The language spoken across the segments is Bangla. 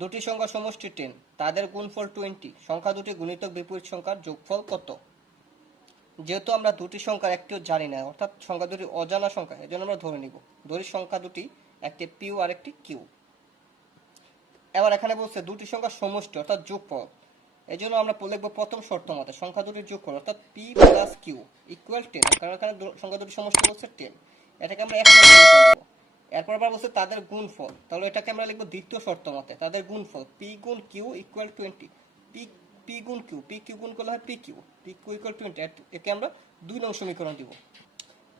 দুটি সংখ্যা সমষ্টি টেন তাদের গুণফল টোয়েন্টি সংখ্যা দুটি গুণিতক বিপরীত সংখ্যার যোগফল কত? যেহেতু আমরা দুটি সংখ্যার একটিও জানি না, অর্থাৎ সংখ্যা দুটি অজানা সংখ্যা, এজন্য আমরা ধরে নিব। ধরি সংখ্যা দুটি, একটি পিউ আর একটি কিউ এবার এখানে বলছে দুটি সংখ্যা সমষ্টি, অর্থাৎ যোগফল। এই জন্য আমরা লিখব প্রথম শর্ত মতে সংখ্যা দুটির যোগফল, অর্থাৎ P plus Q equal ten কারণ এখানে সংখ্যা দুটি সমষ্টি বলছে টেন এটাকে আমরা এক নম্বরে এরপর আবার বলছে তাদের গুণফল। তাহলে এটাকে আমরা লিখব দ্বিতীয় শর্ত মতে। তাদের গুণফল পি গুণ Q equal twenty P P গুণ কিউ পি কিউ গুণ করলে হয় P Q P Q equal twenty একে আমরা দুই নং সমীকরণ দিব।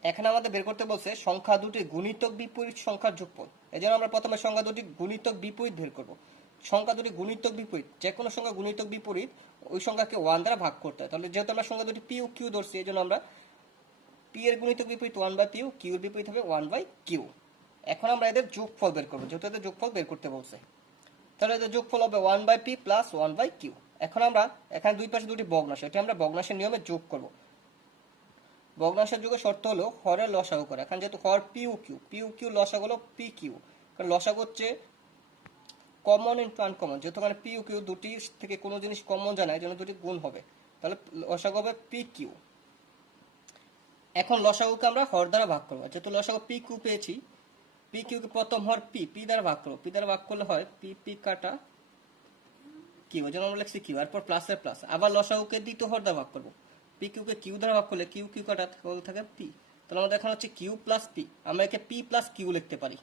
এখানে আমাদের বের করতে বলছে সংখ্যা দুটি গুণিতক বিপরীত সংখ্যার যোগফল। এই জন্য আমরা প্রথমে সংখ্যা দুটি গুণিতক বিপরীত বের করব। সংখ্যা দুটি গুণিতক বিপরীত, যে কোনো সংখ্যা গুণিতক বিপরীত, ওই সংখ্যাকে ওয়ান দ্বারা ভাগ করতে হয়। তাহলে যেহেতু আমরা সংখ্যা দুটি পি ও কিউ ধরছি, এই জন্য আমরা পি এর গুণিতক বিপরীত ওয়ান বাই পিউ কিউ এর বিপরীত হবে ওয়ান বাই কিউ এখন আমরা এদের যোগফল বের করব, যেহেতু এদের যোগফল বের করতে বলছে। তাহলে এদের যোগফল হবে one by P plus one by Q এখন আমরা এখানে দুই পাশে দুটি ভগ্নাংশ, এটা আমরা ভগ্নাংশের নিয়মে যোগ করব। ভগ্নাংশের যুগে শর্ত হলো হরের লসাগু করা। এখন যেহেতু হর পিউ কিউ পিউ কিউ লসাগু হলো পি কিউ কারণ লসাগু হচ্ছে কমন ইন্টু আনকমন যেহেতু মানে পিউ কিউ দুটি থেকে কোনো জিনিস কমন জানা জন্য দুটি গুণ হবে। তাহলে লসাগু হবে পি কিউ এখন লসাগুকে আমরা হর দ্বারা ভাগ করব। যেহেতু লসাগু পি কিউ পেয়েছি পি কিউকে প্রথম হর পি পি দ্বারা ভাগ করব। পি দ্বারা ভাগ করলে হয় পি পি কাটা কিউ। জন্য আমরা লিখছি কিউ। এরপর প্লাসের প্লাস আবার লসাগুকে দ্বিতীয় হর দ্বারা ভাগ করব। পি কিউকে কিউ দ্বারা ভাগ করলে কিউ কিউ কাটা থাকে পি। তাহলে আমাদের এখন হচ্ছে কিউ প্লাস পি। আমরা একে পি প্লাস কিউ লিখতে পারি।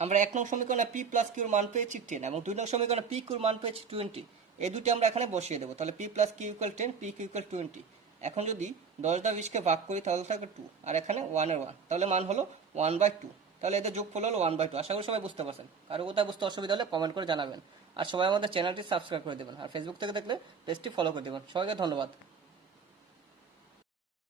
আমরা এক নং সমীকরণে পি প্লাস কিউর মান পেয়েছি টেন এবং দুই নং সমীকরণে পি কিউর মান পেয়েছি টোয়েন্টি এই দুটি আমরা এখানে বসিয়ে দেবো। তাহলে P plus Q equal ten P Q equal twenty এখন যদি দশ বিশকে ভাগ করি তাহলে থাকবে টু আর এখানে ওয়ানের ওয়ান তাহলে মান হলো ওয়ান বাই টু তাহলে এদের যোগফল হলো ওয়ান বাই টু আশা করি সবাই বুঝতে পারছেন। আর কোথায় বুঝতে অসুবিধা হলে কমেন্ট করে জানাবেন। আর সবাই আমাদের চ্যানেলটি সাবস্ক্রাইব করে দেবেন। আর ফেসবুক থেকে দেখলে পেজটি ফলো করে দেবেন। সবাইকে ধন্যবাদ।